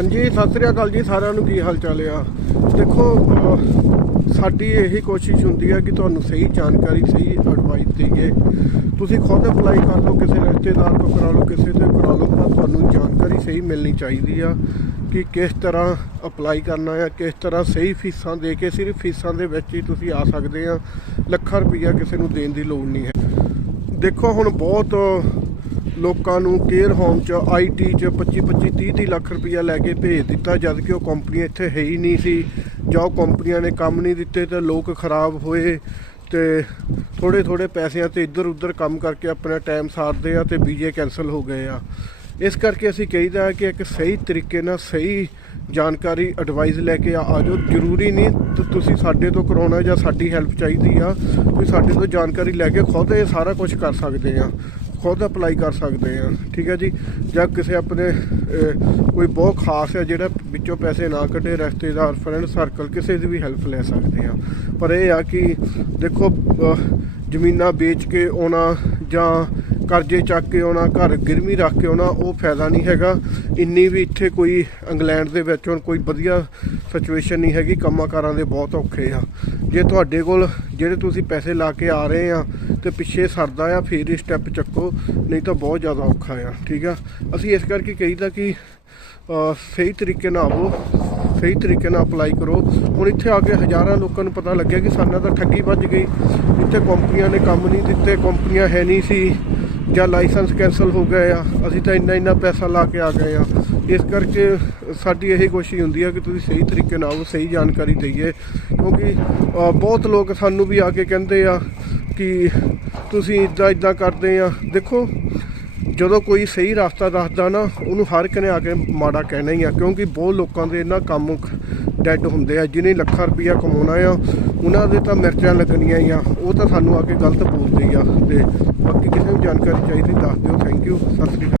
ਹਾਂਜੀ, ਸਤਿ ਸ੍ਰੀ ਅਕਾਲ ਜੀ, ਸਾਰਿਆਂ ਨੂੰ ਕੀ ਹਾਲ ਚਾਲ ਆ? ਦੇਖੋ ਸਾਡੀ ਇਹੀ ਕੋਸ਼ਿਸ਼ ਹੁੰਦੀ ਹੈ ਕਿ ਤੁਹਾਨੂੰ ਸਹੀ ਜਾਣਕਾਰੀ, ਸਹੀ ਐਡਵਾਈਸ ਦਈਏ। ਤੁਸੀਂ ਖੁਦ ਅਪਲਾਈ ਕਰ ਲਓ, ਕਿਸੇ ਰਿਸ਼ਤੇਦਾਰ ਤੋਂ ਕਰਾ ਲਓ, ਕਿਸੇ ਤੋਂ ਕਰਾ ਲਓ ਪਰ ਤੁਹਾਨੂੰ ਜਾਣਕਾਰੀ ਸਹੀ ਮਿਲਣੀ ਚਾਹੀਦੀ ਆ ਕਿ ਕਿਸ ਤਰ੍ਹਾਂ ਅਪਲਾਈ ਕਰਨਾ ਹੈ ਕਿਸ ਤਰ੍ਹਾਂ ਸਹੀ ਫੀਸਾਂ ਦੇ ਕੇ, ਸਿਰਫ ਫੀਸਾਂ ਦੇ ਵਿੱਚ ਹੀ ਤੁਸੀਂ ਆ ਸਕਦੇ ਆ। ਲੱਖਾਂ ਰੁਪਈਆ ਕਿਸੇ ਨੂੰ ਦੇਣ ਦੀ ਲੋੜ ਨਹੀਂ ਹੈ। ਦੇਖੋ, ਹੁਣ ਬਹੁਤ ਲੋਕਾਂ ਨੂੰ ਕੇਅਰ ਹੋਮ ਚ ਆਈਟੀ ਚ 25 25 30 30 ਲੱਖ ਰੁਪਇਆ ਲੈ ਕੇ ਭੇਜ ਦਿੱਤਾ, ਜਦ ਕਿ ਉਹ ਕੰਪਨੀ ਇੱਥੇ ਹੈ ਹੀ ਨਹੀਂ ਸੀ। ਜਾਂ ਉਹ ਕੰਪਨੀਆਂ ਨੇ ਕੰਮ ਨਹੀਂ ਦਿੱਤੇ ਤੇ ਲੋਕ ਖਰਾਬ ਹੋਏ ਤੇ ਥੋੜੇ ਥੋੜੇ ਪੈਸਿਆਂ ਤੇ ਇੱਧਰ ਉੱਧਰ ਕੰਮ ਕਰਕੇ ਆਪਣਾ ਟਾਈਮ ਸਾਰਦੇ ਆ ਤੇ ਵੀਜ਼ੇ ਕੈਨਸਲ ਹੋ ਗਏ ਆ। ਇਸ ਕਰਕੇ ਅਸੀਂ ਕਹੀਦਾ ਕਿ ਇੱਕ ਸਹੀ ਤਰੀਕੇ ਨਾਲ ਸਹੀ ਜਾਣਕਾਰੀ ਐਡਵਾਈਸ ਲੈ ਕੇ ਆ ਜਾਓ ਜ਼ਰੂਰੀ ਨਹੀਂ ਤੁਸੀਂ ਸਾਡੇ ਤੋਂ ਕਰਾਉਣਾ ਜਾਂ ਸਾਡੀ ਹੈਲਪ ਚਾਹੀਦੀ ਆ। ਤੁਸੀਂ ਸਾਡੇ ਤੋਂ ਜਾਣਕਾਰੀ ਲੈ ਕੇ ਖੁਦ ਇਹ ਸਾਰਾ ਕੁਝ ਕਰ ਸਕਦੇ ਆ। ਖੁਦ ਅਪਲਾਈ ਕਰ ਸਕਦੇ ਆ ਠੀਕ ਹੈ ਜੀ? ਜਾਂ ਕਿਸੇ ਆਪਣੇ ਕੋਈ ਬਹੁਤ ਖਾਸ ਹੈ ਜਿਹੜਾ ਵਿੱਚੋਂ ਪੈਸੇ ਨਾ ਕੱਢੇ, ਰਿਸ਼ਤੇਦਾਰ ਫਰੈਂਡ ਸਰਕਲ ਕਿਸੇ ਦੀ ਵੀ ਹੈਲਪ ਲੈ ਸਕਦੇ ਆ ਪਰ ਇਹ ਆ ਕਿ ਦੇਖੋ ਜ਼ਮੀਨਾਂ ਵੇਚ ਕੇ ਆਉਣਾ ਜਾਂ ਕਰਜ਼ੇ ਚੱਕ ਕੇ ਆਉਣਾ, ਘਰ ਗਿਰਵੀ ਰੱਖ ਕੇ ਆਉਣਾ, ਉਹ ਫਾਇਦਾ ਨਹੀਂ ਹੈਗਾ। ਇੰਨੀ ਵੀ ਇੱਥੇ ਕੋਈ ਇੰਗਲੈਂਡ ਦੇ ਵਿੱਚ ਹੁਣ ਕੋਈ ਵਧੀਆ ਸਿਚੁਏਸ਼ਨ ਨਹੀਂ ਹੈਗੀ, ਕੰਮਾਂ ਕਾਰਾਂ ਦੇ ਬਹੁਤ ਔਖੇ ਆ। ਜੇ ਤੁਹਾਡੇ ਕੋਲ ਜਿਹੜੇ ਤੁਸੀਂ ਪੈਸੇ ਲਾ ਕੇ ਆ ਰਹੇ ਆ ਤੇ ਪਿੱਛੇ ਸਰਦਾ ਆ, ਫੇਰ ਹੀ ਸਟੈਪ ਚੱਕੋ, ਨਹੀਂ ਤਾਂ ਬਹੁਤ ਜ਼ਿਆਦਾ ਔਖਾ ਆ, ਠੀਕ ਆ? ਅਸੀਂ ਇਸ ਕਰਕੇ ਕਹੀਦਾ ਕਿ ਸਹੀ ਤਰੀਕੇ ਨਾਲ ਆਵੋ, ਸਹੀ ਤਰੀਕੇ ਨਾਲ ਅਪਲਾਈ ਕਰੋ। ਹੁਣ ਇੱਥੇ ਆ ਕੇ ਹਜ਼ਾਰਾਂ ਲੋਕਾਂ ਨੂੰ ਪਤਾ ਲੱਗਿਆ ਕਿ ਸਾਡਾ ਤਾਂ ਠੱਗੀ ਵੱਜ ਗਈ। ਇੱਥੇ ਕੰਪਨੀਆਂ ਨੇ ਕੰਮ ਨਹੀਂ ਦਿੱਤੇ ਕੰਪਨੀਆਂ ਹੈ ਨਹੀਂ ਸੀ, ਜਾਂ ਲਾਇਸੈਂਸ ਕੈਨਸਲ ਹੋ ਗਏ ਆ। ਅਸੀਂ ਤਾਂ ਇੰਨਾ ਇੰਨਾ ਪੈਸਾ ਲਾ ਕੇ ਆ ਗਏ ਆ। ਇਸ ਕਰਕੇ ਸਾਡੀ ਇਹ ਕੋਸ਼ਿਸ਼ ਹੁੰਦੀ ਆ ਕਿ ਤੁਸੀਂ ਸਹੀ ਤਰੀਕੇ ਨਾਲ ਆਓ ਸਹੀ ਜਾਣਕਾਰੀ ਦਈਏ, ਕਿਉਂਕਿ ਬਹੁਤ ਲੋਕ ਸਾਨੂੰ ਵੀ ਆ ਕੇ ਕਹਿੰਦੇ ਆ ਕਿ ਤੁਸੀਂ ਇਦਾਂ ਇਦਾਂ ਕਰਦੇ ਆ। ਦੇਖੋ, ਜਦੋਂ ਕੋਈ ਸਹੀ ਰਸਤਾ ਦੱਸਦਾ ਨਾ, ਉਹਨੂੰ ਹਰ ਇੱਕ ਨੇ ਆ ਕੇ ਮਾੜਾ ਕਹਿਣਾ ਹੀ ਆ, ਕਿਉਂਕਿ ਬਹੁਤ ਲੋਕਾਂ ਦੇ ਇਹਨਾਂ ਕੰਮ ਡੈੱਡ ਹੁੰਦੇ ਆ। ਜਿਹਨੇ ਲੱਖਾਂ ਰੁਪਈਆ ਕਮਾਉਣਾ ਆ, ਉਹਨਾਂ ਦੇ ਤਾਂ ਮਿਰਚਾਂ ਲੱਗਣੀਆਂ ਹੀ ਆ। ਉਹ ਤਾਂ ਸਾਨੂੰ ਆ ਕੇ ਗਲਤ ਬੋਲਦੇ ਆ। ਤੇ ਬਾਕੀ ਕਿਸੇ ਨੂੰ ਜਾਣਕਾਰੀ ਚਾਹੀਦੀ, ਦੱਸ ਦਿਓ। Thank you Sat Sri Akal.